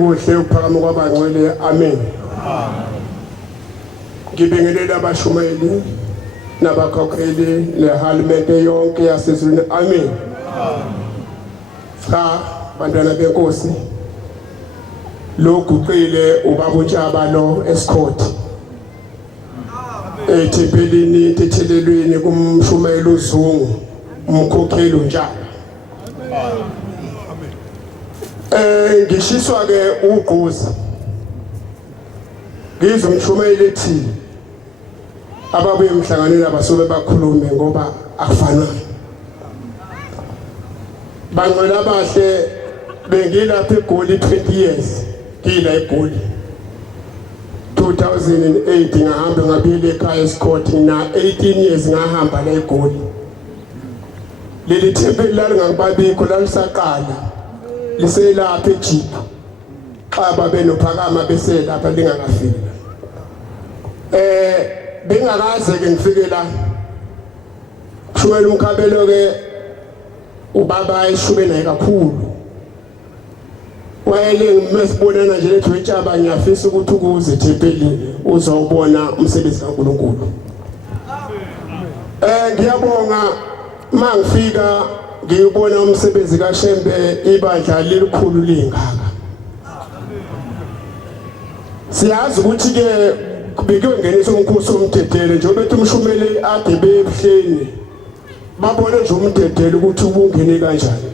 kuhle ukuphakama kwabangcwele. Amen. Ngibingelela abashumeli nabakhokheli nehulumende yonke yasezweni. Amen. Cha bantwana benkosi lo guqile ubaba uNtshaba lo eScott ethempelini tethelelweni kumshumela uZungu umkhokheli uNtshaba. Ngishiswa ke ugquza ngizomshumela ethini ababuye emhlanganweni abasobe bakhulume ngoba akufanani. Bangcwele abahle bengilapha eGoli 20 years ngila eGoli 2008 ngahamba ngabile ekhaya eScott na 18 years ngahamba la eGoli. Leli thempeli lalingakubabikho lalisaqala liselapha eJipha xa babe nophakama bese lapha lingakafika. Bengakaze ke ngifike la Shumela uMkhabelo ke ubaba eshube naye kakhulu wayele ngisibonana nje lethu eTshaba ngiyafisa ukuthi ukuze ethempelini uzawubona umsebenzi kaNkulunkulu. Ngiyabonga mangifika ngiyibona umsebenzi kaShembe ibandla lelikhulu lingaka. Siyazi ukuthi ke bekuyongeniswa umkhosi omthethele njengoba ethi umshumeli ade bebuhleni babone nje umthethele ukuthi ubungene kanjani.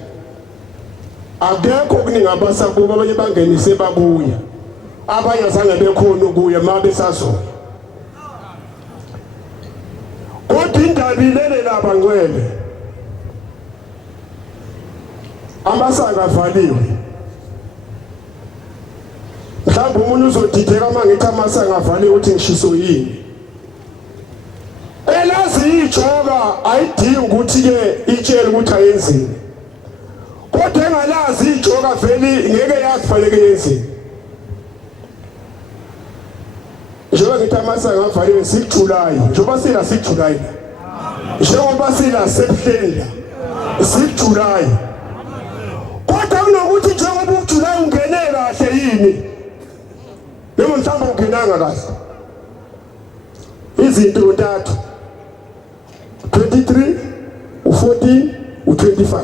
Akekho okuningi abasakuba abanye bangenise babuya abanye azange bekhona ukuya mabe sazoya. Kodwa indaba ilele labangcwele amasango avaliwe. Mhlawumbe umuntu uzodideka mangithi amasango avaliwe uthi ngishiso yini. Elazi ijoka ayidingi ukuthi ke itshele ukuthi ayenzini. Kodwa engalazi ijoka vele ngeke yazi fanele yenzini. Njengoba ngithi amasango avaliwe sikuJulayi, njengoba sila sikuJulayi. Njengoba sila September sikuJulayi. Kodwa kunokuthi njengoba uJulayi ungene kahle yini. Noma mhlawumbe ungenanga kahle. Izinto ntathu 23, u14, u25.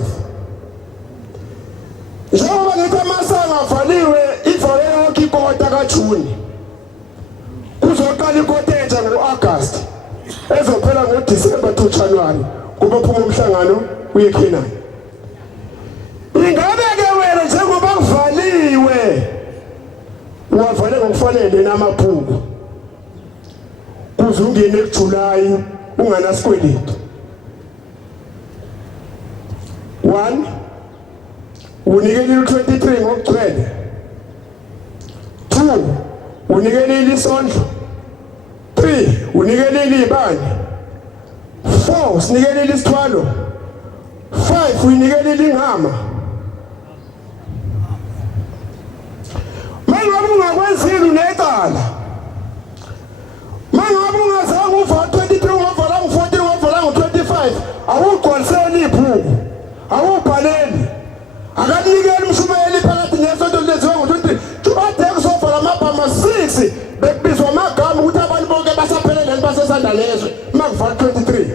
Njengoba ngithi amasango avaliwe ivale yonke ikota kaJuni. Kuzoqala ikota entsha ngoAugust. Ezophela ngoDisemba to January kuba phuma umhlangano uyeKhenani. Ingabe ke wena njengoba kuvaliwe wavale ngokufanele namabhuku kuze ungene eJulayi unganasikweleti. 1 unikele 23 ngokugcwele. 2 unikele isondlo. 3 unikele ibani. 4 sinikele isithwalo. 5 unikele ingama. Mangabe ungakwenzile unecala. Mangabe ungazange uva 23 ngovala ngo14 ngovala ngo25 awugqoliseni ibhuku. Awubhaleli. Akanikeli umshumeli phakathi nesonto leziwe ngo23. Jubade kuzovala amabhama 6 bekubizwa amagama ukuthi abantu bonke basaphelele basesanda lezwe makuvala 23.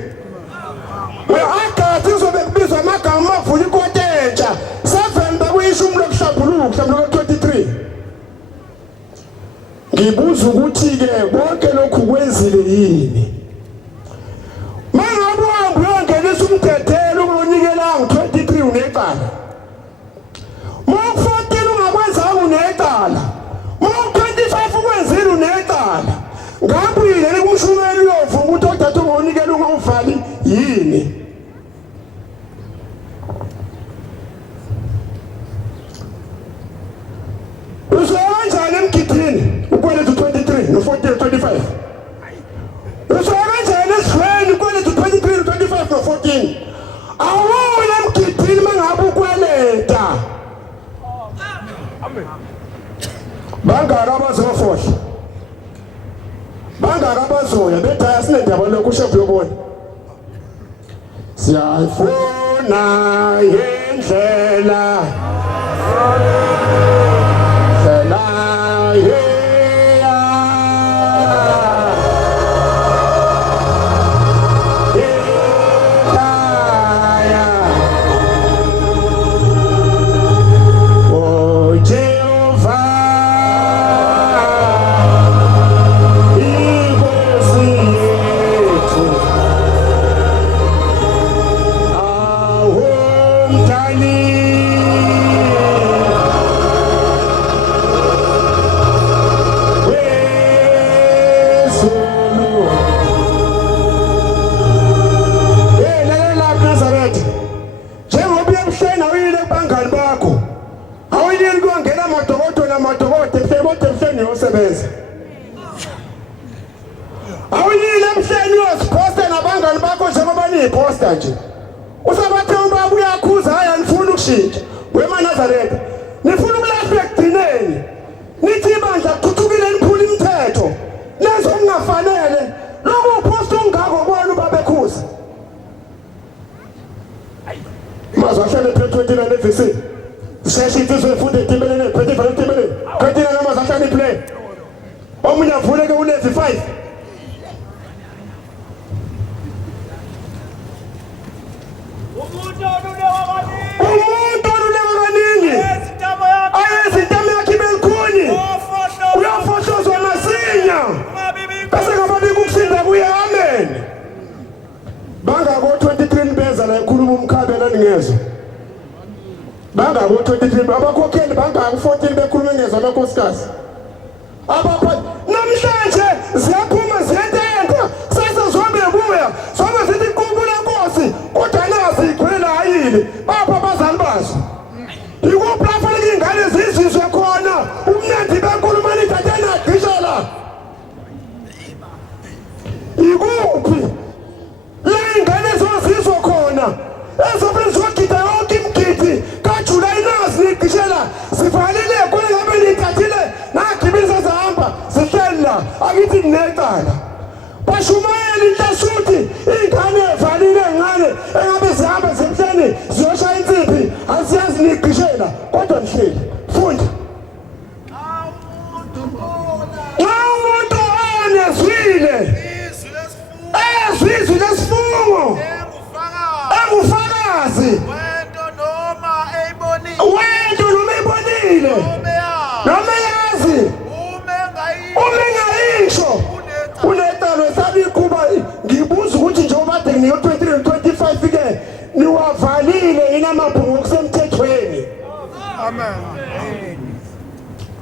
Weagathi kuzobe kubizwa amagama mavula ikoti entsha 7 bekuyishumi lokuhlambuluka mhlawumbe 23. Ngibuza ukuthi ke bonke lokhu kwenzile yini? Mangabe uhambe uyongenisa umthethelo ukunikela ngo23 unecala. Mo14 ungakwenzanga unecala. Mo25 ukwenzile unecala. Ngabuyile kumshumeli uyovuma ukuthi odatha ungonikela ungavali yini? Uzokanjani emgidini ukweleta 23 no14 25? Uzokanjani esizweni ukweleta 23 no25 no14? Awuye emgidini mangabe ukweleta. Amen. Bangaka abazofohla. Bangaka abazoya bethaya sinendaba lokusho kuyobona. Siyafuna indlela ukusebenza. Awuyile emhleni uyosiposta nabangani bakho njengoba niyiposta nje. Usabathe ubaba uyakhuza hayi anifuni ukushintsha. WeManazareth. Nifuna ukulahla ekugcineni. Nithi ibandla kuthuthukile niphula imithetho. Nenzo ungafanele. Lokho uposta ungako bona ubabekhuza. Mazahlele 29 FVC. Session izo ifunde etimeleni, 25 etimeleni. 29 mazahlele play. Omunye avuleke ulevi 5. Umuntu olulewa kaningi. Ayezintamo yakhe ibelikhuni. Uyafohlozwa masinya. Bese ngababi kukusinda kuye amen. Bangako 23 nibeza la ekhuluma umkhabe naningezwe. Bangako 23 abakhokheli bangako 14 bekhuluma ngezwe abakhosikazi. Abapha namhlanje ziyaphuma ziyententa sase zombe buya zombe zithi kumbula Nkosi kodwa nazi igcwele hayini bapha abazali bazo. Ikuplafonike ingane zizizwe khona umnandi benkulumo nithathena gishela. Ikuphi la ingane zozizwe khona ezofuna zogida yonke imgidi kaJulayi nazi nigishela sifanele kule ngabe nithathile nagibisa zahamba zihleli la akithi kunecala. Bashumayeli intasuthi ingane evalile ngane engabe zihamba zemhleni ziyoshaya insiphi asiyazi nigishela kodwa nihleli funda. Umuntu onezwile izwi lesifungo engufakazi wento noma eyibonile noma yazi umengayisho unetalo esabi kuba ngibuza ukuthi njengoba de ngiyo 23 25 ke niwavalile inamabhungu kusemthethweni. Amen.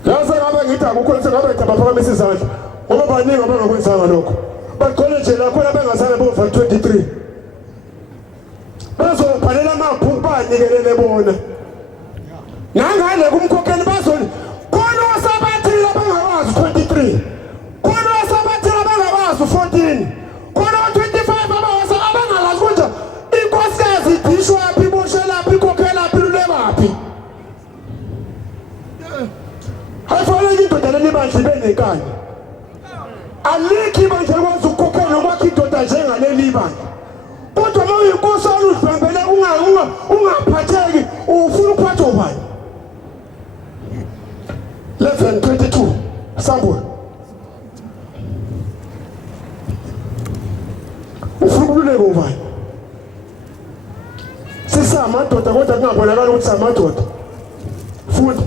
Lase ngabe ngithi akukho ngabe ngiyabaphakamisa izandla ngoba baningi abangakwenzanga lokho. Bakhona nje la khona bengasale bova 23. Bazobhalela amabhuku banikelele bona. Nangale kumkhokheli bazoni khona wasabathile abangakwazi 23. Khona wasabathile abangakwazi 14. Khona 25 abangakwazi ukuthi inkosikazi idishwa yaphi iboshela yaphi ikhokhela yaphi luleka yaphi. Hayifanele indoda lebandla ibenenkani. Alikho ibandla likwazi ukukhokhela noma indoda njengaleli ibandla. Kodwa uma uyinkosi oludlambele ungaphatheki ufuna ukuphatha ubani. 11:22 Samuel. Ufuna ukululeka ubani. Sisamadoda kodwa kungabonakala ukuthi samadoda. Funda.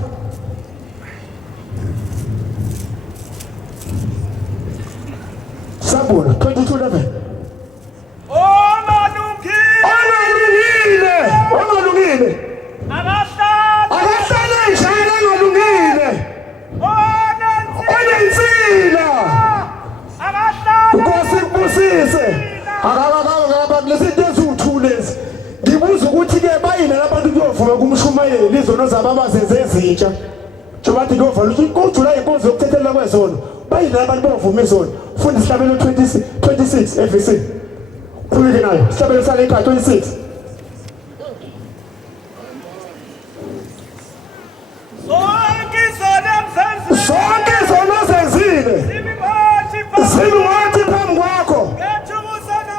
Samuel 22:11. Ongalungile. Akahlale njalo engalungile. Onensila. Nkosi kubusise. Akakaka lesinto eziwuthulezi. Ngibuza ukuthi ke bayini labantu kuyovuma kumshumayeli izono zabo abazenze ezintsha. Njengoba kuyovala ukuthi kuJulayi inkonzo yokuthethelela kwezono. Bayini labantu bavuma izono. Funda isihlabelo 26 FVC. Khuleke nayo. Isihlabelo sale ekhaya 26. Sonke zona zenzile. Zimuwathi phambi kwakho.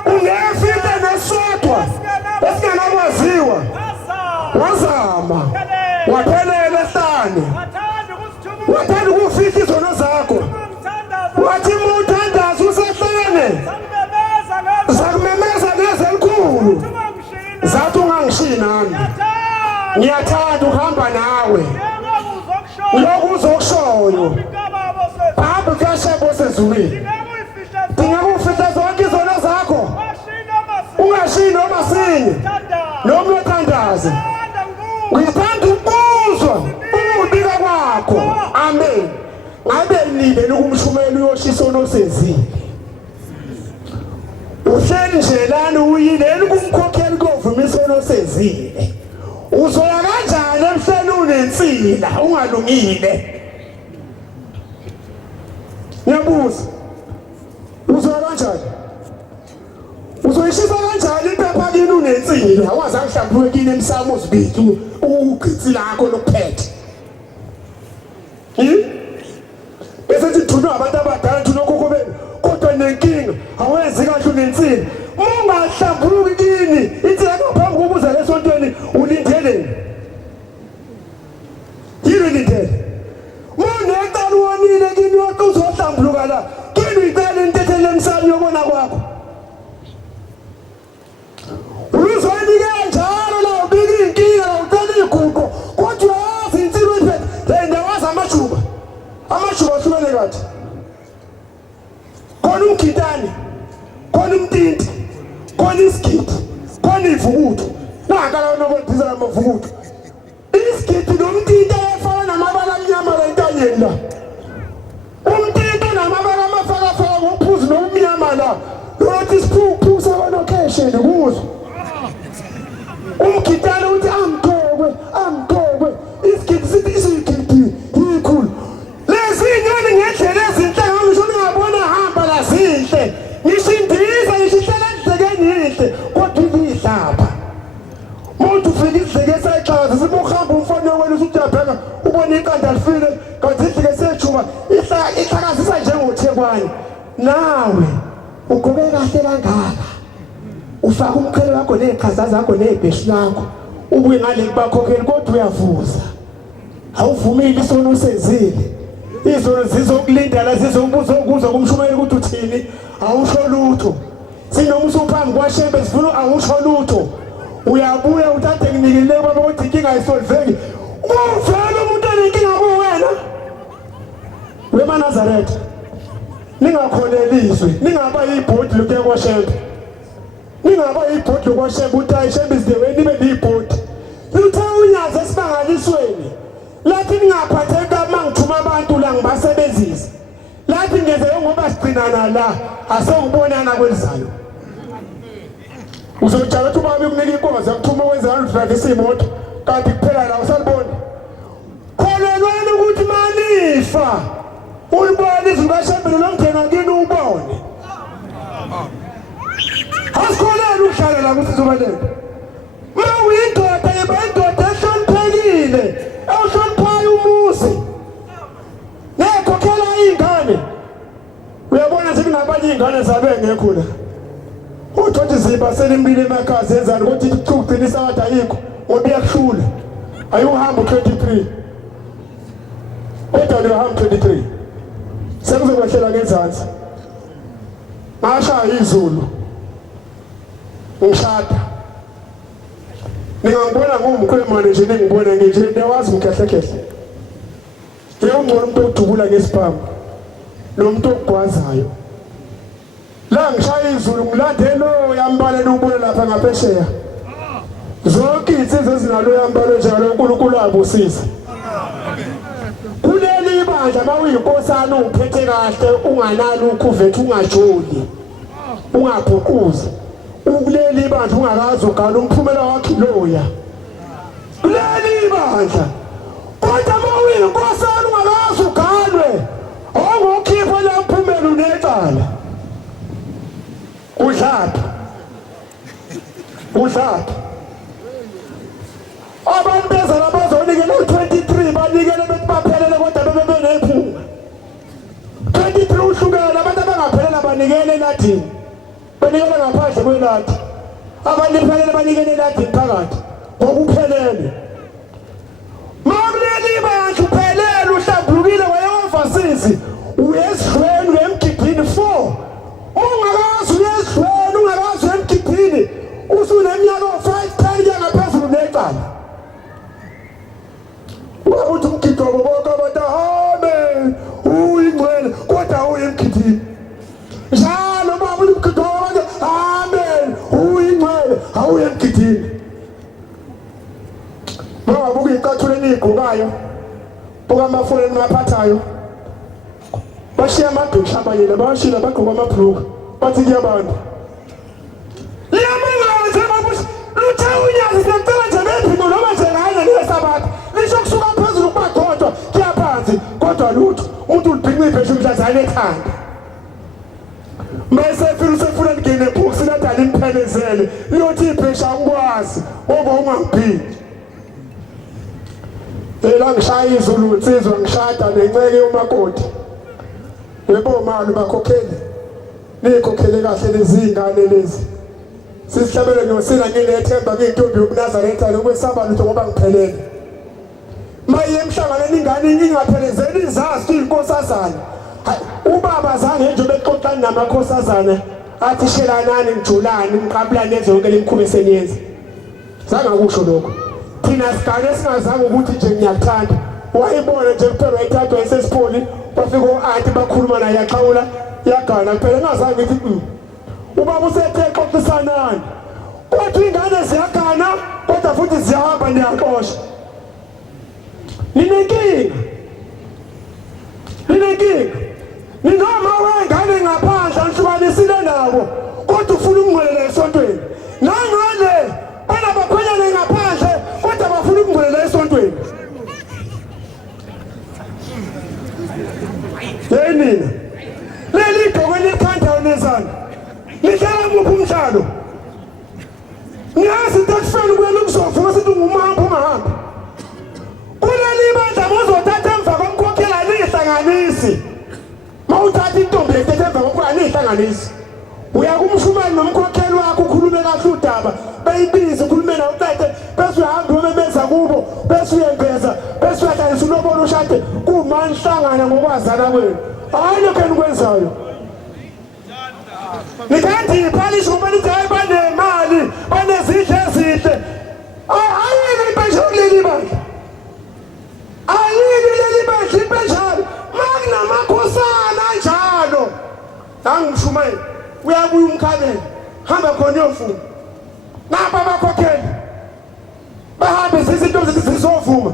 Ungefike nesodwa. Esinganakwaziwa. Wazama. Waphelela ehlane. Wathanda ukufika izono zakho. Wathi muthandaza usehlane. Zakumemeza ngezelikhulu. Zathi ungangishiyi nami. Ngiyathanda ukuhamba nawe. Lokhu uzokushoyo. Baba kashebo sezulwini. Dinga ukufihla zonke izono zakho. Ungashiyi noma sinye. Noma uthandaze. Ngithanda ukuzwa ukubika kwakho. Amen. Ngabe nilele ukumshumela uyoshisa onosenzile. Uhleli nje lana uyileli kumkhokheli kovumisa onosenzile. Uzoya kanjani emhleni unensila ungalungile. ngiyabuza uzwa kanjani uzoyishisa kanjani impepha kini unensini awazange mhlawumbe kini emsamo uzibiki ugqitsi lakho lokuphethe bese sithunwa abantu abadala thuna kokho benu kodwa nenkinga awenzi kahle unensini ungahlambuluki kini ithi ngaphambi kokuza lesontweni ulindeleni yini lindele Munecala uwonile kini wonke uzohlambuluka la kini icela intethele emsamo yobona kwakho uzoyibika njalo la ubika inkinga la ucela iguqo kodwa yazi insilo iphethe le ndawazi amashuba ahlukene kathi khona umkhitane khona umtinti khona isigidi khona ivukuthu nakala nokwenza amavukuthu isigidi nomtinti efana namabala amnyama la entanyeni la umtinti namabala amafaka ngophuzu nomnyama la lothi siphuzu sabanocation kuzo umkhitane uthi amthokwe isigidi sithi isigidi ikhulu lezi inyoni ngendlela ezinhle ngisho ningabona hamba la zinhle ngisindisa ngisihlela endlekeni kodwa iyihlapha umuntu ufika idleke esayixaza sibuhamba umfana wena usujabheka ubona inkanda lifile kanti idleke sejuba ihlakazisa njengoThekwani nawe ugobe kahle kangaka ufaka umqhele wakho neqhaza zakho nebheshi lakho ubuye ngale kubakhokheli kodwa uyavuza awuvumile isono sezile izono zizokulindela zizokubuza ukuzwa kumshumeli ukuthi uthini awusho lutho sinomso phambi kwaShembe sifuna awusho lutho uyabuya uthathe nginikile baba uthi inkinga ayisolveki uvela umuntu onenkinga kuwena weManazaretha ningakhoneliswe ningaba yibhodi lokuya kwaShembe ningaba yibhodi lokwaShembe uthi ayiShembe isideweni nibe niyibhodi uthe unyaze esibangalisweni lathi ningaphatheka mangithuma abantu la ngibasebenzisa lathi ngeze ngoba sigcinana la asengibonana kwelizayo uzojala ukuthi ubaba ukunika inkomo zakuthuma wenzana udravisa imoto kanti kuphela la usalibona kholelweni ukuthi manifa uyibona izwi kaShembe lomthena kini ubone asikholele uhlala la ukuthi sizobaleka uyindoda yindoda ehloniphekile awuhloniphayo umuzi nekhokhela iy'ngane uyabona sekunabanye iy'ngane zabengekho la uthothi zimba selimbile emakhaya zenzani ukuthi kugcinisa kade ayikho ngoba iyakuhlula ayuhamba u-23 kodwa uyahamba 23 sekuzokwehlela ngenzansi ngashaya izulu ngishada ningangibona ngumkhwemane nje ningibona nje ngiyawazi ngikhehlekhehle ngiyongcono umuntu odubula ngesibhamu nomuntu ogwazayo la ngishaya izulu ngilandelo yambalela ubone lapha ngaphesheya zonke insizwe ezinalo yambalo njalo uNkulunkulu abusisa kuleli bandla mawuyinkosana uphethe kahle unganalo ukhuvethu ungajoli ungabhuquzi ukuleli bandla ungakazi ugala umphumela wakhe loya kuleli bandla kodwa mawuyinkosana ungakazi ugalwe ongokhipha la mphumela unecala udlapha abantu bezala bazonikela u-23 banikele bethi baphelele kodwa bebenephunga 23 uhlukene abantu abangaphelela banikele eladini banikele ngaphandle kweladi abaniphelele banikele eladini phakathi ngokuphelele mamleli bandla uphelele uhlambulukile wayewavasisi uyesidlweni uyemgidini 4 ungakazi uyesidlweni ungakazi uyemgidini usuneminyaka 5-10 yangaphezulu necala uthi umgidi wabo bonke abantu amen uyingcwele kodwa uyemgidini njalo baba umgidi wabo abantu amen uyingcwele awuyemgidini bangabuka iy'cathulo eniy'gqokayo buka amafuleni maphathayo bashiya amadosha abanyele bawashila bagqoka amabhuluka bathi kuyabantu liyamangaze babushi luthe unyazi siyacela nje bephimo noma nje ngane lesabatha lisho kusuka phezulu kubagodwa kuyaphansi kodwa lutho umuntu ulibhinca ibheshu mhlazane ethanda ngibuyele liyothi iphesha ngikwazi ngoba ungangiphindi la ngishaya izulu insizwa ngishada nenceke umakoti yebo mali bakhokheli nikhokhele kahle lezi ingane lezi sisihlabele ngiyosina ngilethemba ngiyintombi yobuNazaretha lokwesaba lutho ngoba ngiphelele maye emhlanganeni ingane ingaphelezeli izazi inkosazana ubaba zange nje bexoxana namakhosazana athi shelanani ngijulani ngiqabulane zonke lemkhume senyenza zanga kusho lokho thina sigane singazange ukuthi nje ngiyakuthanda wayibona nje kuphela wayithathwa esesipholi bafika uanti bakhuluma naye yaxawula yagana kuphela ngazange ngithi ubaba usethe xoxisanani kodwa ingane ziyagana kodwa futhi ziyahamba niyaxosha ninenkinga ninoma wengane ngaphandle anihlukanisile nabo kodwa ufuna ukungwelela esontweni nangale banabakhwenyane ngaphandle kodwa bafuna ukungwelela esontweni nina leli gqokwe likhandayo nezana lidlala muphi umdlalo niyazi into ekufeni kuyela ukuzovuma sithi ungumambo ungahambi kuleli bandla muzothatha emva komkhokheli aniyihlanganisi mawuthatha intombi ethethe emva komkhokheli aniyihlanganisi uya kumshumane nomkhokheli wakho ukhulume kahle udaba beyibizi ukhulume nawo uqede bese uyahamba uyomemeza kubo bese uyembeza bese uyahlanganisa ulobolo ushade kumani hlangana ngokwazana kwenu hayi lokho enikwenzayo nikanti iphalishi ngoba nithi hayi banemali banezidle ezihle ayini impesheni kuleli bandla ayini leli bandla impesheni makunamakhosana njalo nangishumayeli uyabuya umkhabela hamba khona uyofuna napa abakhokheli bahambe izinto zizovuma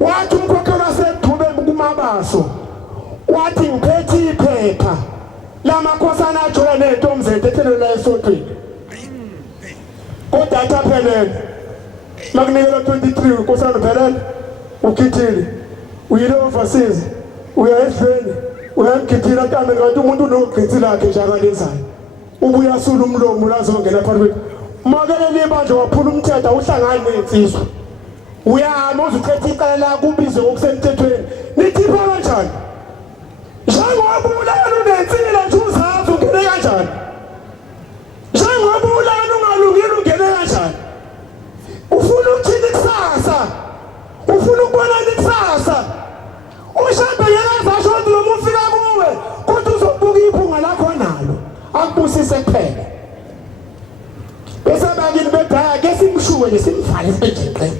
wathi umkhokheli wasedube kumabaso wathi ngiphethe iphepha lamakhosana ajola nentombi zethethelwe la esontweni kodwa athi aphelele makunikela 23 unkosana uphelele ukhithile uyile overseas uya edlweni uyamkhithila kambe kanti umuntu unogqithi lakhe njengalenzayo ubuya sula umlomo lazongena phakathi kwethu makelele ibandla waphula umthetho awuhlangani nensizwa uyahamba uzuthetha icala lakho ubizwe ngokusemthethweni nithipha kanjani njengoba ulana unensila nje uzazi ungene kanjani njengoba ulana ungalungile ungene kanjani ufuna ukuthini kusasa ufuna ukubonana ikusasa ushambe yekazasho ukuthi noma ufika kuwe kodwa uzobuka iphunga lakho nalo akubusise kuphela bese abakini bedaya ke simshuwe nje simvale senjeqe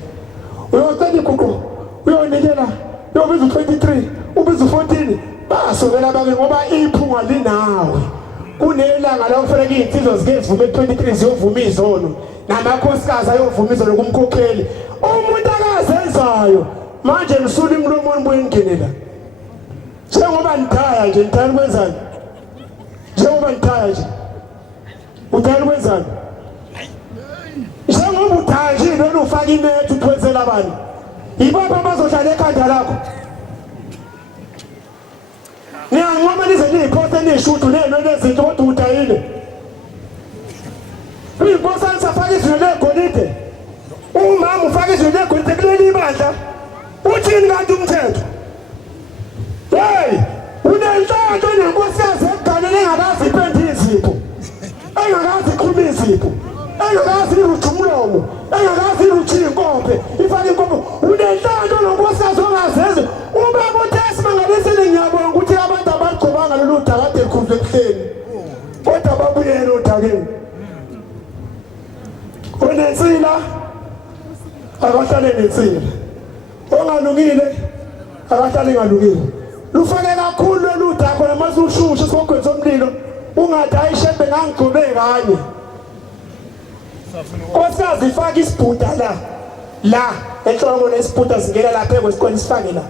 uyocela iguqo uyonikela yobiza 23 ubiza 14 basokela abake ngoba iphunga linawe kunelanga la kufanele izinsizwa zike zivume 23 ziyovuma izono namakhosikazi ayovuma izono kumkhokheli umuntu akazenzayo manje nisula imlomoni buye ngingenela njengoba nidaya nje nithanda kwenzani njengoba nidaya nje uthanda kwenzani njengoba udaya nje lona ufaka inethi uthwezela abantu yibapha abazohlala ekhanda lakho niyanqoma nize niyiphose niyishuthu neno lezinto kodwa udayile uyinkosi safaka izinto legolide umama ufaka izinto legolide kuleli bandla uthini kanti umthetho hey unenhlanhla nenkosikazi eganele engakazi ipende izipho engakazi ikhuluma izipho engakazi iruthi umlomo engakazi iruthi inkompe ifaka inkompe unenhlanhla nenkosikazi ongazeze ubaba uthesi mangalisele ngiyabona ukuthi abantu abagcobanga lolu daba kade likhumule ebuhleni kodwa babuyele odakeni onensila akahlale nensila ongalungile akahlale ngalungile lufake kakhulu lolu daba namase ushushe sigogwethe somlilo ungathi ayishembe ngangigcobe kanye kosazi ifaka isibhuda la enhloko lesibhuda singena lapha ekwesikole sifake la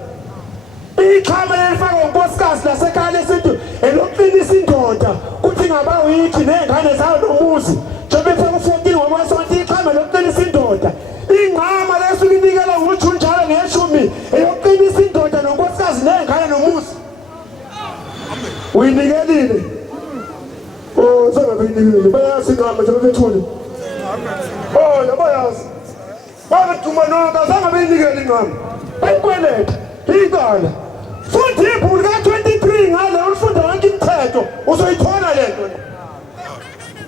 ikhama lelifaka unkosikazi lasekhaya lesithi elokuqinisa indoda kuthi ngaba uyithi nengane zayo nomuzi njengoba ifaka u14 ngomasonto ikhama lokuqinisa indoda ingqama lesuke inikela ukuthi unjalo ngeshumi eyokuqinisa indoda nonkosikazi nengane nomuzi uyinikelile oh sebe benikelile bayasingama nje bethule duma nonke azange beyinikele ingqondo bayikweleta iqala futhi ibhulu ka-23 ngale ulifunda yonke imithetho uzoyithola le nto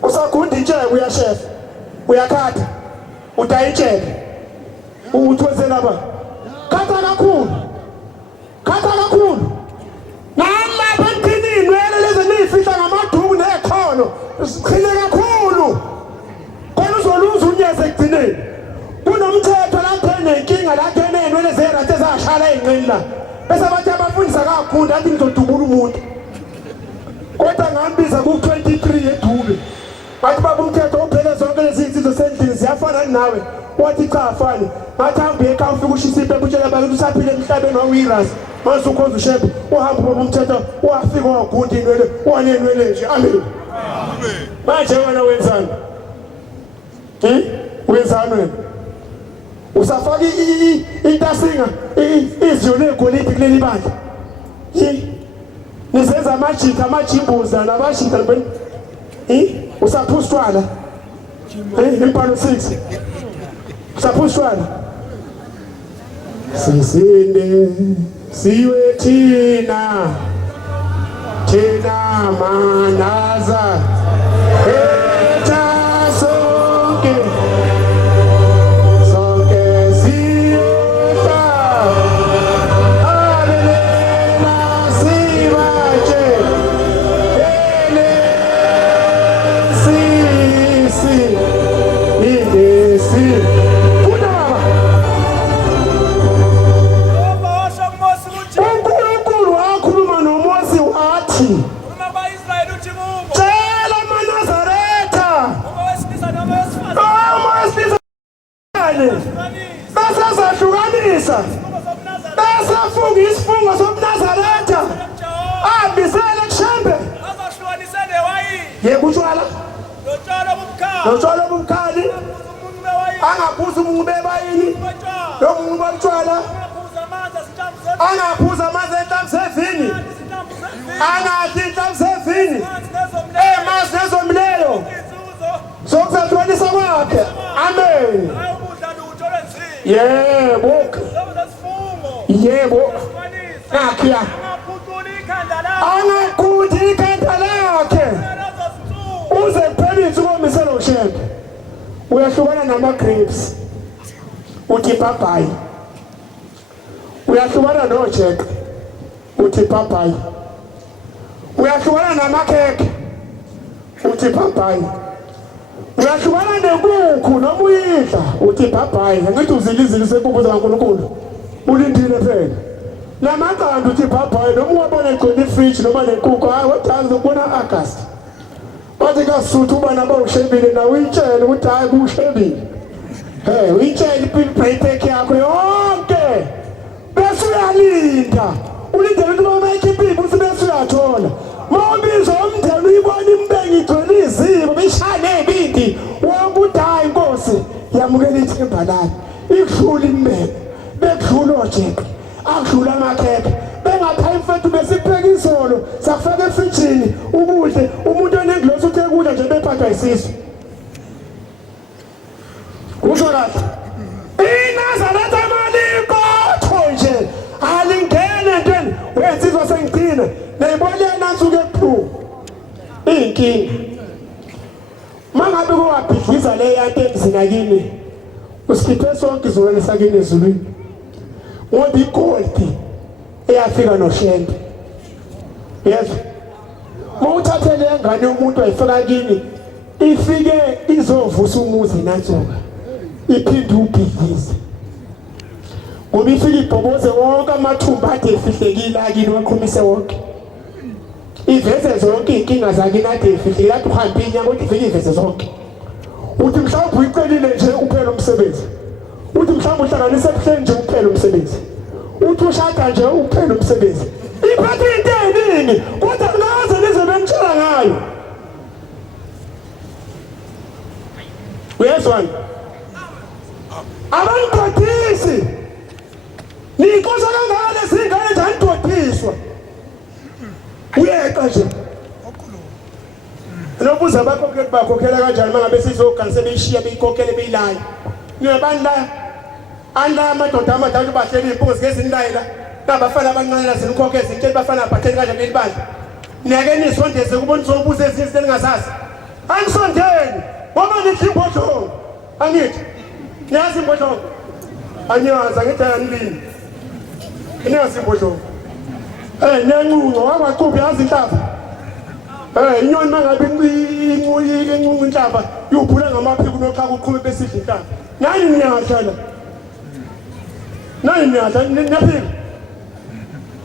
usagunda intsheke uyashefa uyakhatha udayitsheke uthi wezelaba khatha kakhulu nalapha emthini nwele lezi niyifihla ngamaduku nekhono siqhile kakhulu khona uzoluza unyeze ekugcineni kunomthetho lapha enenkinga lapha enenwele zerate ezashala ey'nqeni la bese abantu abafundisa kakhulu athi ngizodubula umuntu kodwa ngambiza ku-23 edube bathi baba umthetho uphele zonke lezi nsizwe sendlini ziyafana nawe wathi cha afani ngathi hambe ekhaya ufike ushisa impepho utshela abantu usaphile emhlabeni wawuyirasi mase ukhonza ushebhe uhambe baba umthetho wafika wagunda inwele wanenwele nje amen manje wena wenzani wenzani wena usafaka intasinga iziyo legolide kuleli bandla nizenza amajimbuza nabashita usaphuswa impalo 6 usaphuswa sisinde siwe thina manaza basafunga isifungo sobunazareta ahambisele kushembe yebo utshwala notshwala obumkhali angaphuza umungu bebayini lo mungu bamtshwala angaphuza amanzi enhlamvu sevini angathi inhlamvu sevini emanzi nezomleyo zokuzahlukanisa kwakhe amen yebo nakya angakuthi ikhanda lakhe uze kuphela insuku omisela ushembe uyahlukana nama-grapes uthi bhabhayi uyahlukana nojeke uthi bhabhayi uyahlukana namakhekhe uthi bhabhayi uyahlukana nenkukhu noma uyidla uthi bhabhayi angithi uzilizile senkukhu zikaNkulunkulu ulindile phela namaqanda uthi bhabhayi noma uwabona egcwele ifriji noma nenkukhu hayi wadala uzokubona August bathi kasuthu uba nabo ushebile nawe uyitshele ukuthi hayi kushebile uyitshele i-payback yakho yonke bese uyalinda ulindele ukuthi bamayikhe ibusi bese uyathola mawubizwa umndeni uyibona imbengi igcwele iziko beshaya nebindi wonke uthi hayi inkosi yamukela ithemba lami ikudlula imbeko bekudlula ojeke akudlula amakhekhe bengaphaya imfethu besipheka izolo sakufaka efrijini ukudle umuntu onengilosi uthe kudla nje bephathwa isisu usho kahle iNazaretha malikotho nje alingene entweni wensizwa sengigcina nayibona nansuku ebuhlungu inkinga mangabe kowabhidliza le yanto emzinakini usikhiphe sonke izolo sakini ezulwini ngoba igoldi eyafika noshembe yezwa mawuthathe le ngane yomuntu ayifaka kini ifike izovusa umuzi nansuka iphinde ubhidlize ngoba ifike ibhoboze wonke amathumba ade efihlekile akini waqhumise wonke iveze zonke inkinga zakini ade efihlekile athi uhambe inyanga kodwa ifike iveze zonke uthi mhlawumbe uyicelile nje uphela umsebenzi uthi mhlawumbe uhlanganise ebuhleni nje uphela umsebenzi uthi ushada nje uphela umsebenzi iphethe into eningi kodwa ngaze nize bengitshela ngayo uyezwani abangidodisi niyinkosi kangaka lezingane njani dodiswa uyeqa nje nobuza abakhokheli bakhokhela kanjani mangabe sizoganise beyishiya beyikhokhele beyilayo niyabani la anda amadoda amadala bahleli impunzi ngezindayela nabafana abancane lazinkokhe ezintshela bafana abhatheli kanje nelibandla niyake nisondeze kubonisa ubuze ezinye eningazazi angisondeni ngoba nithi imbodlongo angithi niyazi imbodlongo anyazi angithi ayanilini niyazi imbodlongo nenqunqo wabaquphi yazi inhlaba inyoni mangabe inquyike inhlaba yubhula ngamaphiko noxaka uqhume besidla inhlaba nani niyahlala niyaphika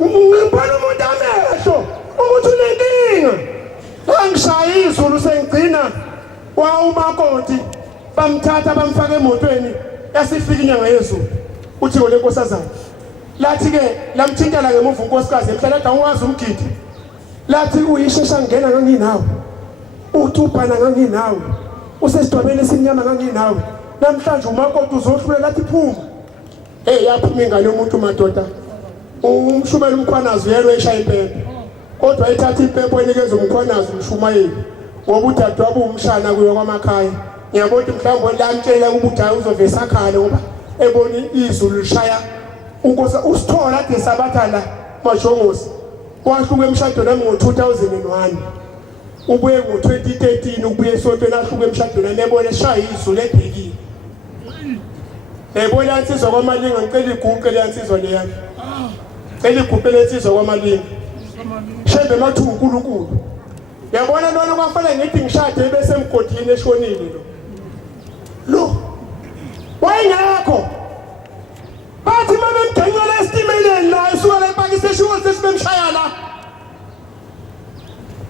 ngibona umuntu amehlo ukuthi unenkinga angishaya izulu sengigcina umakoti bamthatha bamfaka emotweni yasifika inyanga yezulu uthi ngole nkosazana lathi ke lamthintela ngemuva unkosikazi emhlala ungazi umgidi lathi uyishesha ngena nganginawe uthubhana nganginawe usesidwabeni esinyama nganginawe namhlanje umakoti uzohlule lathi phuma yaphuma ingane yomuntu madoda umshumela umkhwanazi yelo eshaya impempe kodwa ethatha impempe enikeza umkhwanazi umshumayeli ngoba udadewabo umshana kuyo kwamakhaya ngiyabona mhlawumbe lamtshela ukuthi hayi uzovesa khale ngoba ebona izulu lishaya unkosa usithola ade sabatha la majongosi wahluka emshadweni nami ngo-2001 ubuye ngo-2013 ubuye esontweni ahluka emshadweni nebona eshaya izulu ebhekile ebona yansizwa kwamalinga ngicela iguqe leyansizwa leyami cela iguqe lensizwa kwamalinga shembe mathuba uNkulunkulu yabona lona kwafanele ngithi ngishade bese emgodini eshonile lo wayengakho bathi mama emgengele esitimeleni la isuka la ePakistan eshiwo sesibemshaya la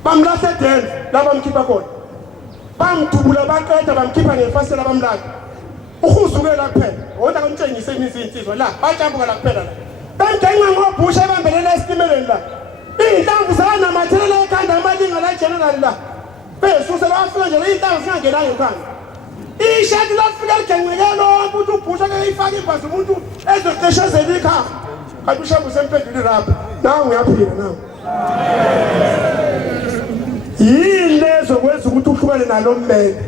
bamlahle den la bamkhipha khona bamthubula baqeda bamkhipha ngefasela bamlaka uhuzuke la kuphela wona kamtshengise imizinsizwa la batshambuka la kuphela la bemgenga ngobhusha ebambelela esitimeleni la inhlamvu zanamathelela ekhanda amalinga la general la besusela afika nje inhlamvu singangenayo ekhanda ishati lafika ligengcekelo ukuthi ubhusha ke ifaka imbazi umuntu ezoqeshezela ikhaya kanti ushambu sempenduli rapha nawe uyaphila nawe yini lezo kwenza ukuthi uhlukane nalo mmele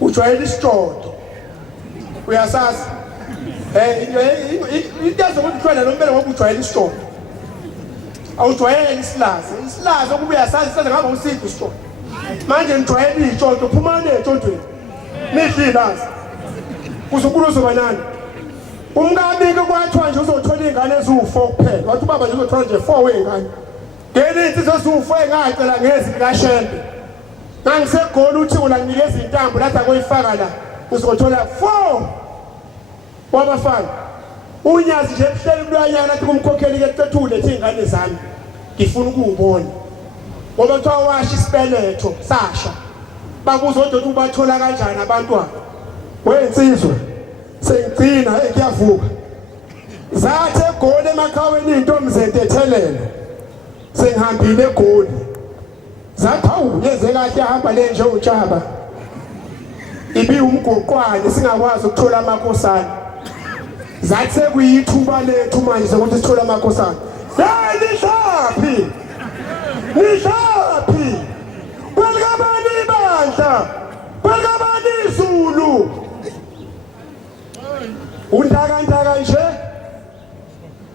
ujwayele isijodo uyasazi into ukuthi uhlukane nalo mmele ngoba ujwayele isijodo awujwayele isilazi okuba uyasazi senze ngaba usidla isijodo manje nijwayele ijodo phumane ejodweni nidlilazi kuzunkuluzo banani umkabike kwathiwa nje uzothola ingane eziwu4 kuphela wathi ubaba nje uzothola nje 4 wengane ngene insizwe eziwu4 engacela ngezi likashembe ngangisegoli uthi ulanginikeza intambo lathi akoyifaka la uzothola 4 wabafana unyazi nje ebuhleli kulwanyana lathi kumkhokheli ke cethule ethi ingane zami ngifuna ukubona ngoba kuthiwa washa isibeletho sasha babuza ukuthi ubathola kanjani abantwana wensizwe sengigcina kuyavuka zathe egoli emakhaweni intombi zentethelelo sengihambile egoli zathi hawu yeze kahle hamba le nje utshaba ibi umgoqwane singakwazi ukuthola amakhosana zathi sekuyithuba lethu manje ukuthi sithola amakhosana nishaphi kwelikabani ibandla kwelikabani izulu undaka nje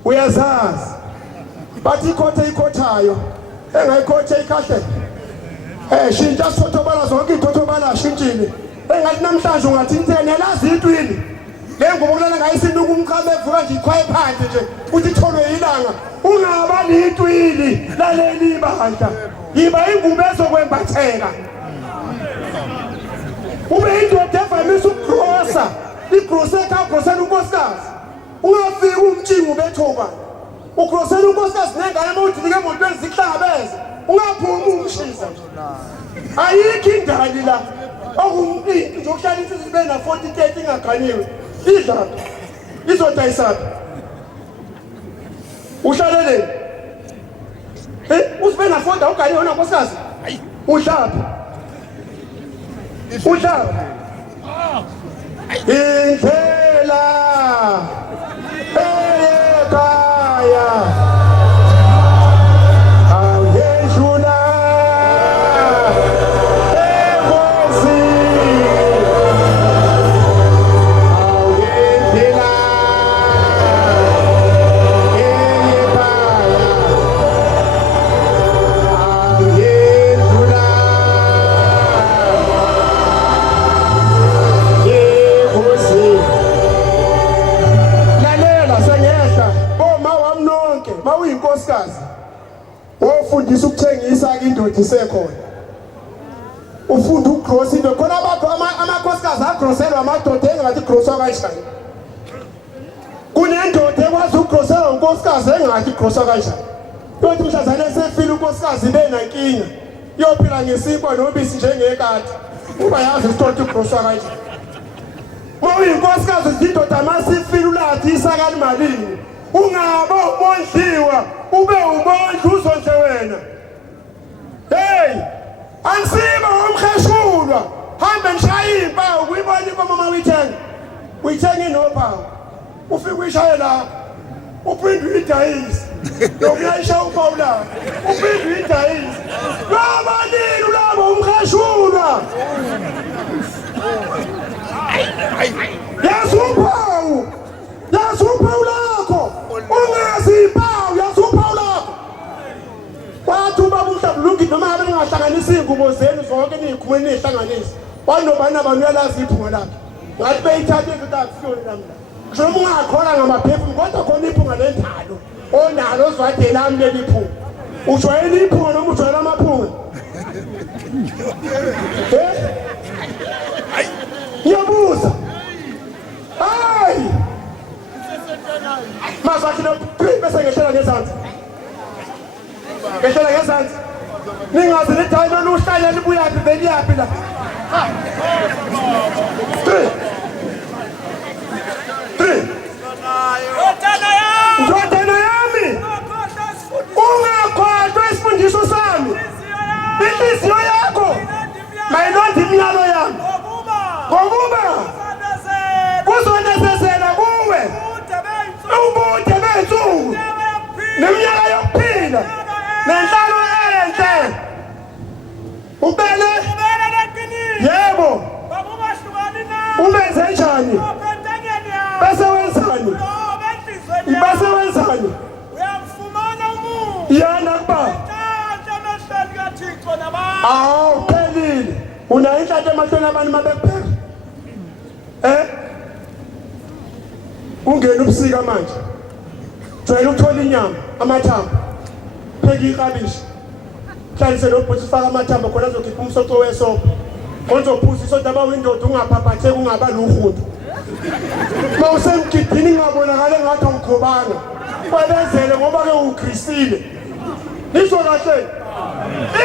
uyazazi bathi ikhothayo engayikhothe ikhahle shintsha sothobala zonke ithotobala shintshile engathi namhlanje ungathi intene lazi intwini lengubo kulala ngayisinuka umqhame evuka nje ikhwaye phansi nje uthi itholwe ilanga ungabali intwini laleli ibandla yiba ingubo ezokwembatheka ube indoda evamisa ukukrosa igroseka ugrosela unkosikazi ungafika umtshingo bethoba ugrosela unkosikazi nengane mawudilike emotweni zikuhlangabeze ungaphumi umshisa ayikho indali la okumpinki nje okuhlala insizwe sibe na 40-30 ingaganiwe idla izodayisaphi uhlaleleni usibe na 40 uganiwe wona nkosikazi udlaphi indlela ekhaya awuyedlula engozi ukufundisa ukuthengisa ke indoda isekhona ufunda ukgross into khona abantu amakhosikazi agroselwa amadoda engathi grosswa kanjani kunendoda ekwazi ugroselwa unkosikazi engathi grosswa kanjani yothi mhlazane sefile unkosikazi benankinga yophila ngesinkwa nobisi njengekati uba yazi isitoti ugrosswa kanjani uyinkosikazi indoda masifile ulathi isakani malini ungaba umondliwa ube umondli uzonje wena hey ansiba umkhashulwa hambe nishaya impawu kuyibona inkomo uyithenga inophawu ufike uyishaye lapho uphinde uyidayise nokuyayisha uphawu lapho uphinde uyidayise lwabalini ulabo umkhashulwa yasuphawu lakho ungazi impawu yasuphawu lakho kwathi ubaba uMhlabulungi noma ngabe ngahlanganisa ingubo zenu zonke niyikhumeni nihlanganisa wanobani abantu uyalazi iphunga lakhe ngathi beyithathe izinto akusiyona namla ngisho noma ungakhona ngamaphefumulo kodwa khona iphunga lenthalo onalo ozwade lami leli phunga ujwayele iphunga noma ujwayele amaphunga ngiyabuza hayi mazakhile bese ngehlela ngezansi ningazi nidayilo luhlala libuyaphi beliyaphi la ndodana yami ungakhohlwa isifundiso sami inhliziyo yakho mayilonda imiyalo yami ngokuba kuzonezezela kuwe ubude bey'nsuku neminyaka yokuphila nenhlalo enhle ubele yebo umenze njani bese wenzani uyamfumana umuntu yana kuba awu phelile unayo inhlanhla emahlweni abantu mabekubheka ungena ubusika manje jwayele ukuthola inyama amathambo pheka iklabishi hlalise lobhuthi ufaka amathambo khona azokhipha umsoco wesopo konzophuza isoda abawindoda ungaphaphatheki ungaba luhudo ma usemgidini ngingabonakale ngathi awukhobanga kwebezele ngoba-ke ukhrisile nisho kahle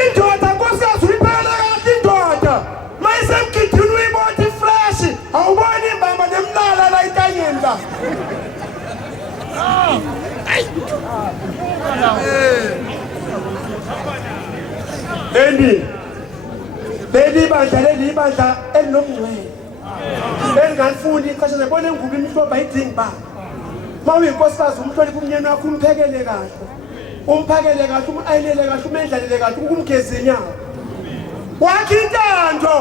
indoda nkosikazi uyiphekele kahle indoda ma isemgidini uyibona ifreshi awuboni imbamba nemlala la entanyeni la leli bandla elinomngcwele elingalifuni iqesha lebona engubo imihlobo ayidingi ba ma uyinkosikazi umhloniphe umnyeni wakho umphekele kahle umphakele kahle umayelele kahle umendlalele kahle ukumgeza inyawo wakhe intando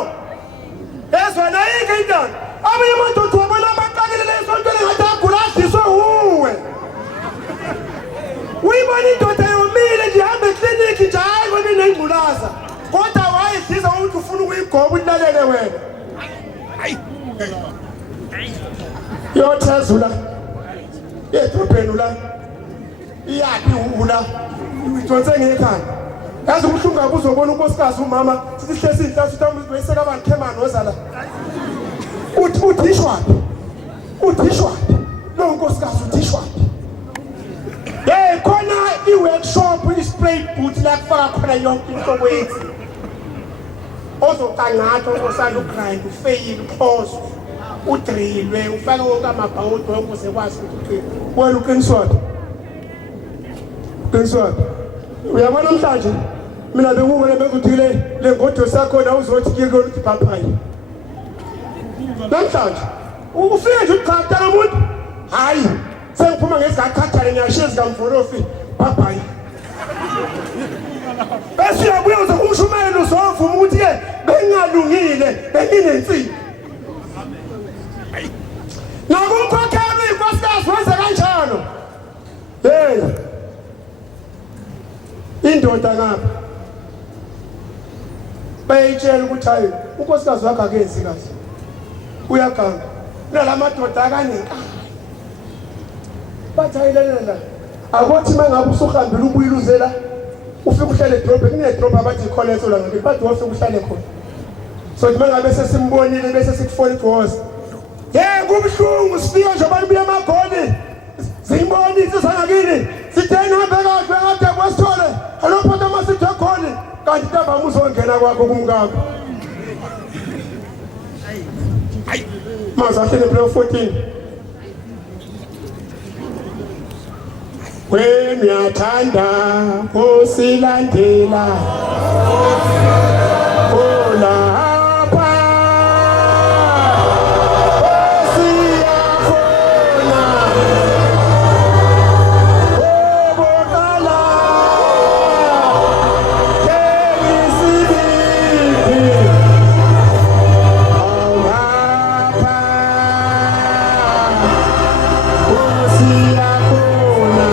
ezona yike intando abanye amadoda wabona amaqakelele esontweni ngathi agula adliswe uwe uyibona indoda yomile nje ihambe eklinikhi nje hayi ngoba inengculaza kodwa wayidliza ukuthi ufuna ukuyigoba ulilalele wena yothezula yedropheni la iyaphi ula uyidonse ngekhaya yazi ubuhlungu abuzobona unkosikazi umama sihlezi inhlasi uthi wayiseka abantu khemani ozala uthishwaphi lo nkosikazi uthishwaphi khona i-workshop i-spray boot la kufaka khona yonke inhlobo yethu ozoqangathwa osanda ugrind ufeyile uphozwe udrilwe ufake wonke amabhawudo wonke uzekwazi ukuthi wena uqiniswaphi uyabona namhlanje mina bengubona bekuthi le ngodo sakhona uzothi kike ukuthi phaphaya namhlanje ufike nje uqhatha umuntu hayi sengiphuma ngesikhathakhathane ngiyashiya zikamforofi phaphaya bese uyabuya uze umshumayelo uzovuma ukuthi-ke bengingalungile benginensimbi nakumkhokhela uyinkosikazi wenze kanjalo indoda ngapha bayayitshela ukuthi hayi unkosikazi wakho akenzi kahle uyaganga nala madoda akanenkani bathi hayilelela akothi uma ngabe usuhambile ubuyile uze la ufike uhlale edrobheni kunedrobha abathi ikhona eSouth Africa bathi wofike uhlale khona so nje mangabe sesimbonile bese sikufona iGozi kubuhlungu sifika nje abantu buyamagoli simboni sisangakini sithena hamba kahle kade kwasithole alophatha masithe khona kanti ntamba uzongena kwakho kumkakho Mazahle Hebrew 14 Wemiyathanda usilandela olapha siyakhona obokala ngelisibindi olapha siyakhona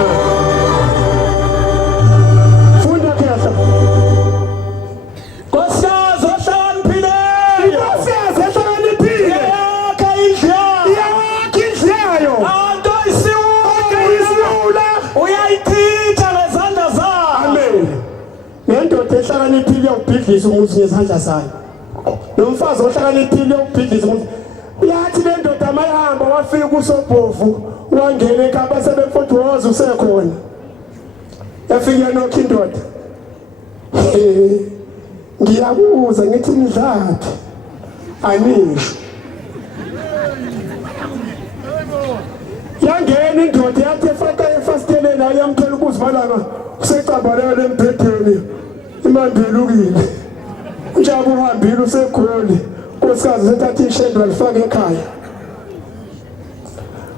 funda phela Nkosikazi ohlakaniphileyo Nkosikazi ohlakaniphileyo yakha indlayo anto isiwula uyayichitha ngezandla zakho amen nendoda ehlakaniphile ubhidlisa umuzi ngezandla zayo nomfazi ohlakaniphile ubhidlisa umuzi uyathi le ndoda mayihamba wafika kusobhovu wangena ekhaya sebefuthu woza usekhona yafika nokho indoda ngiyabuza ngithi nidlaphi anisho yangena indoda yathi efaka efasteleni ayamthola ukuzibalana usecabalele embhedeni imandilukile njalo uhambile usekhona Nkosikazi sethatha ishedwa lifaka ekhaya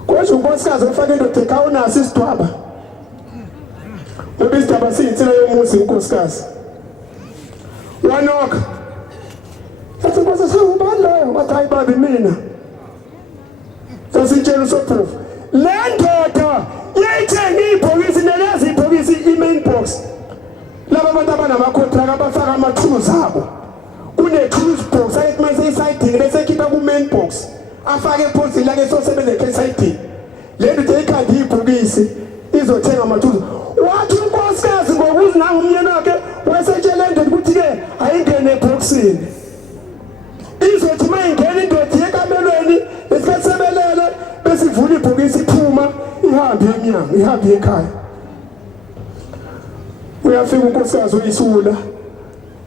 Kwesho unkosikazi efaka indoda ekhaya unaso isidwaba Isidwaba siyinsila yomuzi unkosikazi Wanoka Yathi Nkosi sawubani loyo bathi hayi babi mina Sasitshela uSophofu le ndoda yayithenga ibhokisi nelezi ibhokisi i-main box laba bantu abanamakontraka abafaka ama-tools abo kune-tools box ayethi mase isayidini bese ekhipha ku-main box afake ephosini lake sosebenza esayidini le ndoda ikhanda ibhokisi izothenga ama-tools wathi unkosikazi ngokuzinanga umyeni wakhe wasetshela indoda ukuthi-ke ayingene ebhokisini izothi uma ingena indoda yekamelweni lesikhathi sebelele besivula ibhokisi iphuma ihambe emnyango ihambe ekhaya uyafika unkosikazi uyisula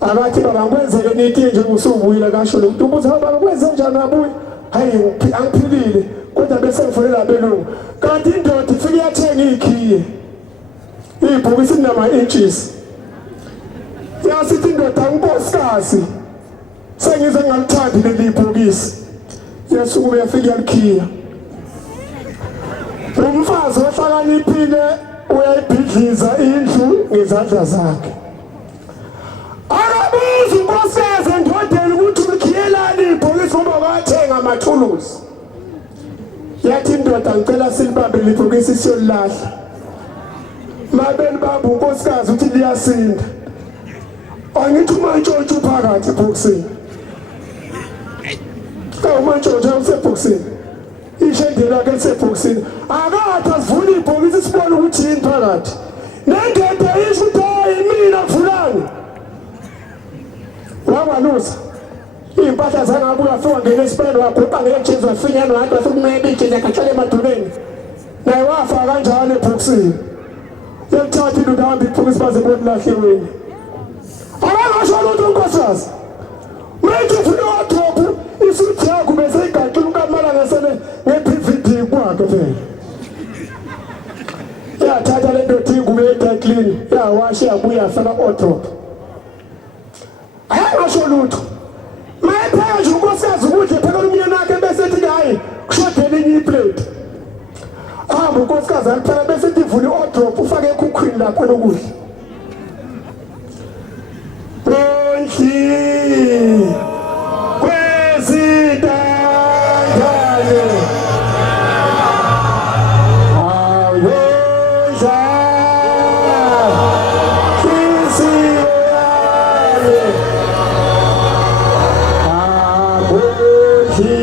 akathi baba ngikwenzele nithi nje usubuyile kasho lo muntu ubuza baba kwenze njani abuye hayi angiphilile kodwa bese ngifonela belungu kanti indoda ifike yathenga ikhiye ibhokisi linama inches yasithi indoda unkosikazi sengize ngalithandi leli bhokisi yasuku yafika yalikhiya umfazi ohlakaniphile uyayibhidliza indlu ngezandla zakhe akabuza unkosikazi endodeni ukuthi ulikhiyelani ibhokisi ngoba wathenga amathuluzi yathi indoda ngicela silibambe libhokisi siyolilahla mabeli baba unkosikazi uthi liyasinda angithi umantshontsho phakathi ebhokisini umantshontsho usebhokisini ishendela ke lisebhokisini akade asivula ibhokisi sibone ukuthi yini phakathi nendoda isho ukuthi hayi mina fulani wabalusa impahla zangabe uyafika ngene esipeni waguqa ngejenzi wafinyana wathi wafika umebike yakatshale emadolweni naye wafa kanjalo ebhokisini yokuthatha indoda hamba ibhokisi baze bonilahliweni akangasho lutho unkosikazi manje ufuna wadrophu isuthi yakho bese igaxile ukamala ngesele nge-PVD kwakhe phela yathatha le ndoda ingubo ye-clean yawasha yabuya yafaka odrophu akangasho lutho mayepheka nje unkosikazi ukudla ephekela umyeni wakhe bese ethi hayi kushodela enye iplate ahamba unkosikazi aliphela bese ethi vula i-odrophu ufake ekhukhwini lapho lokudla Bonji kwezidangane awuza kisiyane abonji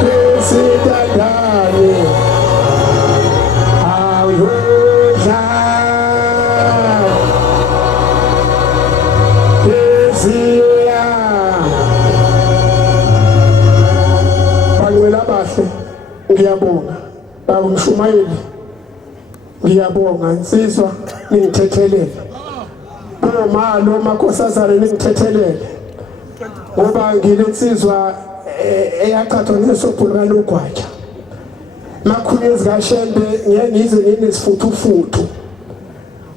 kwezidangane awuza ngiyabonga baba Mshumayeli, ngiyabonga insizwa ningithethelele bomalo makhosazana ningithethelele ngoba ngilensizwa eyaqhathwa nesobhulu kaLugwaja makhunyezi kaShembe ngize nginesifuthu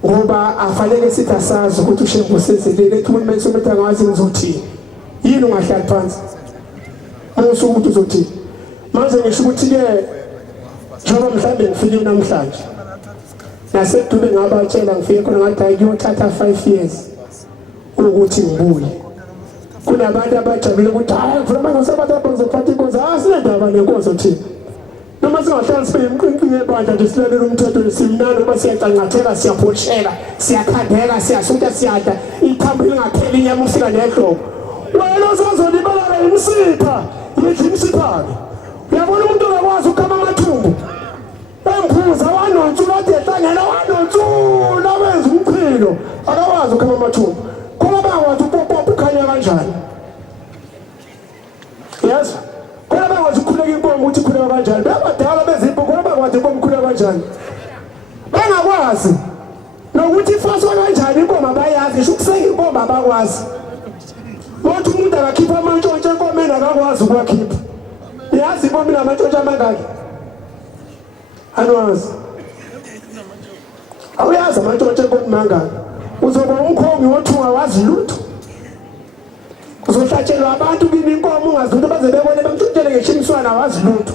ngoba afanele sithi asazi ukuthi uShembe usezilele ethi umuntu mase umuntu angazi ngizothini yini ungahlali phansi musu ukuthi uzothini manje ngisho ukuthi ke njengoba mhlambe ngifike namhlanje nasedube ngabatshela ngifike khona ngathi ayikuyothatha 5 years ukuthi ngibuye kunabantu abajabule ukuthi hayi ngifuna ngosebatha ngizophatha inkonzo asinendaba nenkonzo thina noma singahlali sibe imqinqinqi ebandla nje silalela umthetho simnandi ngoba siyacangathela siyaphoshela siyakhandela siyasutha siyada ithambo lingapheli inyama ufika nehloko wena usazolibala imsipha yithi imsipha uyabona umuntu ongakwazi ukukama amathumbu emkhuza wanonsu bathi ehlangela wanonsu lawenza umphilo akakwazi ukukama amathumbu ngoba bakwazi upopopha ukhanya kanjani yes kodwa bakwazi ukukhuleka inkomo ukuthi ikhuleka kanjani babadala bezimpo kodwa bakwazi inkomo ikhuleka kanjani bangakwazi nokuthi ifaswa kanjani inkomo abayazi isho ukusenga inkomo abakwazi Mothi umuntu akakhipha amantshontshe enkomeni akakwazi ukwakhipha. Yazi inkomo inamantshontshe amangaki? Anwazi. Awuyazi amantshontshe enkomo mangaki? Uzoba umkhongi wothunga wazi lutho. Uzohlatshelwa abantu kini inkomo ungazi lutho baze bebone bamthontshele ngeshimiswana wazi lutho.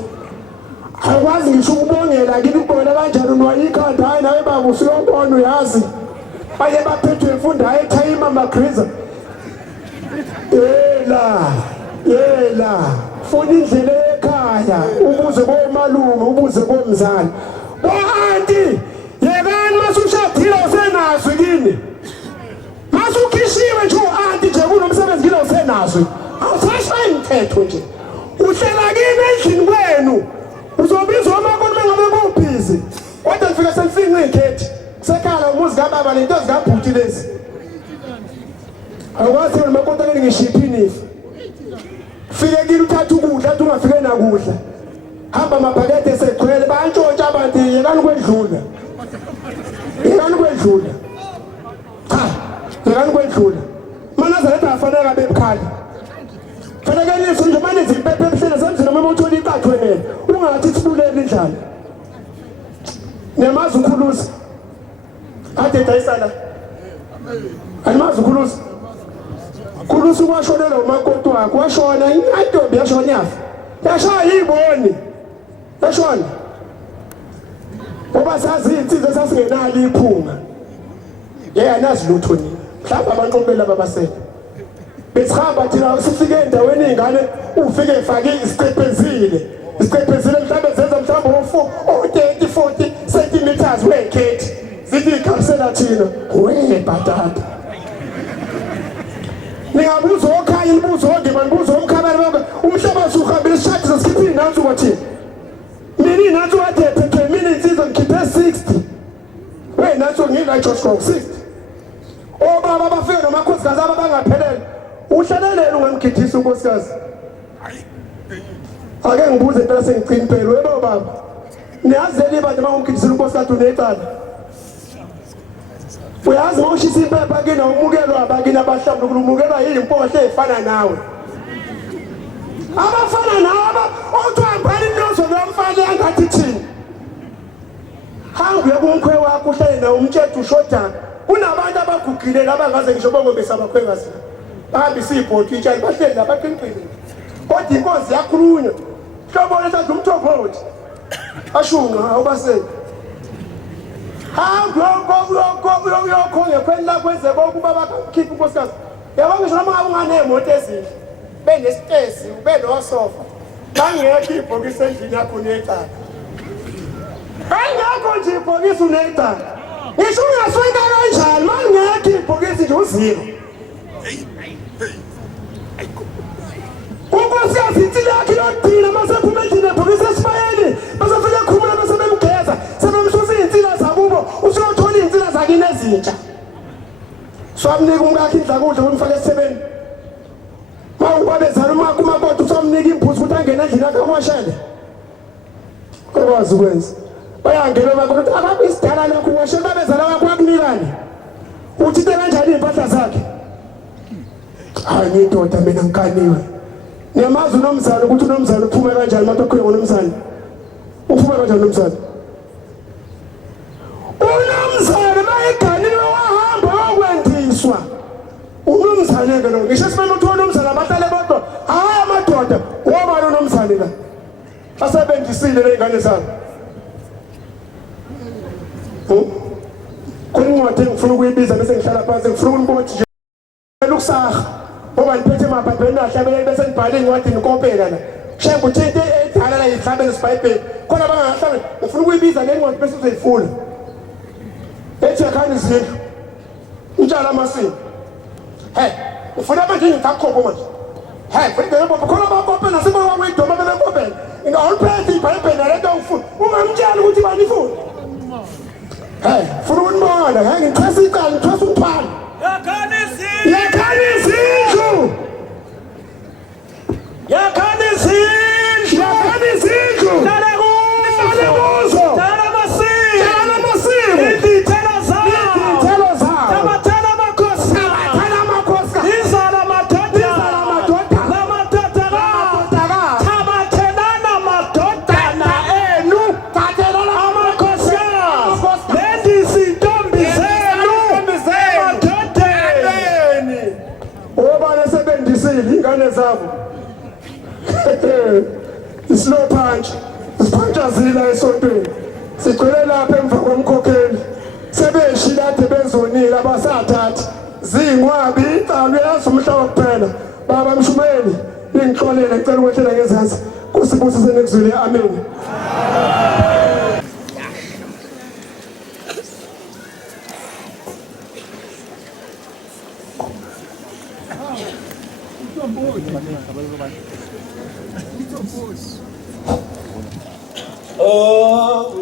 Akwazi ngisho ukubongela kini ukubona kanjani unwayikhanda hayi nawe baba usuyobona uyazi. Baye baphethwe imfunda ayethayima amagriza. Yela funa indlela ekhaya ubuze komalume ubuze komzali anti yekani masushadile usenazo kini masukhishiwe nje anti nje kunomsebenzi kile usenazo awusashaya imithetho nje uhlela kini endlini kwenu uzobizwa amakolo ngabe kubhizi kodwa ufika selifika ikhethi sekhala umuzi kababa lento zikabhuti lezi awukwazi umakota kini ngishiphini fike kini uthatha ukudla athi ungafike nakudla hamba amabhakede eseqhwele bantshontsha abantu yekani kwedlula cha yekani kwedlula manaza letha afanele abebukhali fanele niso nje manje zimpephe ebuhlele semzini noma uthola iqathwe nene ungathi sibulele indlala nemazi ukhulusa ade dayisala alimazi ukhulusa Khulusa kwashonela umakoti wakhe washona intombi yashona yafa yashaya yiboni yashona ngoba sazi insizwe sasingenalo iphunga anazi lutho nini mhlawumbe abanqobela babasele besihamba thina sifike endaweni ingane ufike efake isiqephezile mhlawumbe zenza mhlawumbe u 30-40 centimeters wekhethi zithi ikhamsela thina bhatata Ningabuzo okhaya ibuzo ngima ngibuzo umkhabani bonke umhlaba usuhambile isishadi sesikhiphi nansi kwathi mina nansi wathi ephethe mina insizwa ngikhiphe 60 we nansi ngila George Gong 60 obaba bafike nomakhosikazi abangaphelele uhlalelele ungamgidisa unkosikazi ake ngibuze impela sengicina impela webo baba niyazeli bantu bangumgidisela unkosikazi unecala uyazi ngokushisa impepha kina umukelwa abakini abahlamba ukumukelwa impohle efana nawe abafana nawe othwambani inozo lomfana engathi thini hambe kumkhwe wakho uhlale na umthetho ushoda kunabantu abagugile labangaze ngisho bonke besabakhwengazi bahambe isibhoti itshali bahleli labaqinqile kodwa inkosi yakhulunywa hlobo lethatha umthophothi ashunga awubaseke Yoko ngekhwela kwenze kokuba bakhipha unkosikazi yabona ngisho noma ngabe unganemoto ezinhle benesitesi ubenosofa bangekho ibhokisi endlini yakho necala ayingakho nje ibhokisi unecala ngisho ungasweka kanjani mangekho ibhokisi nje uziro unkosikazi insila yakhe yodina masephuma endlini ebhokisi esibayeni basafika khumula basebemgeza sebemsusa iy'nsila zakubo usuyothola iy'nsila zakini ezintsha swamnika umkakhe indla kudla umfake esebeni mawubabezala umakoti uswamnika imbuzi ukuthi angene endlini yakhe akwashele okwazi ukwenza bayangena bakuthi ababe isidala lokho washo babezala wakho akunikani uthi kanjani impahla zakhe hayi ngindoda mina ngikaniwe niyamazi unomzana ukuthi unomzana uphume kanjani mathokho ngonomzana uphume kanjani unomzana unomzana mayiganile wahamba okwendiswa unomzana ke lo ngisho simama uthola unomzana abahlale bodwa hayi amadoda wobani unomzana la asebenzisile lezingane zabo kuncwadi engifuna ukuyibiza bese ngihlala phansi ngifuna ukunibona nje ukusaha ngoba ngiphethe emabhabheni ahlabele bese ngibhale incwadi nikopela la shembe uthi into edala la yihlabele siBhayibheli khona bangahlabe ngifuna ukuyibiza le ncwadi bese uzoyifuna ethi yakhani izindlu utshala amasini ufuna manje ngikakhobo manje fike ngoba khona bakopela nasibona kwidoma belekopela ingawuliphethe iBhayibheli nalento ufuna ungamtshela ukuthi banifuna funa ukunibona ngithwesa icala ngithwesa umphana yakhani izindlu yakhani izindlu yakhani izindlu yakhani izindlu hlale kuzo hlale amasimi hlale amasimi izithelo zabo tabathela amakhosi tabathela amakhosi izala amadoda tabathelana amadodana enu tathelana amakhosi lendisi intombi zenu emadodeni obani sebendisile ingane zabo islow punch siphanjazila esontweni sigcwele lapha emva komkhokheli sebeshila kade bezonile abasathathi zingwabi icala uyazi umhlaba kuphela baba Mshumeli ningixolele ngicela ukwehlela ngezansi kusibusise nekuzwile amen Oh,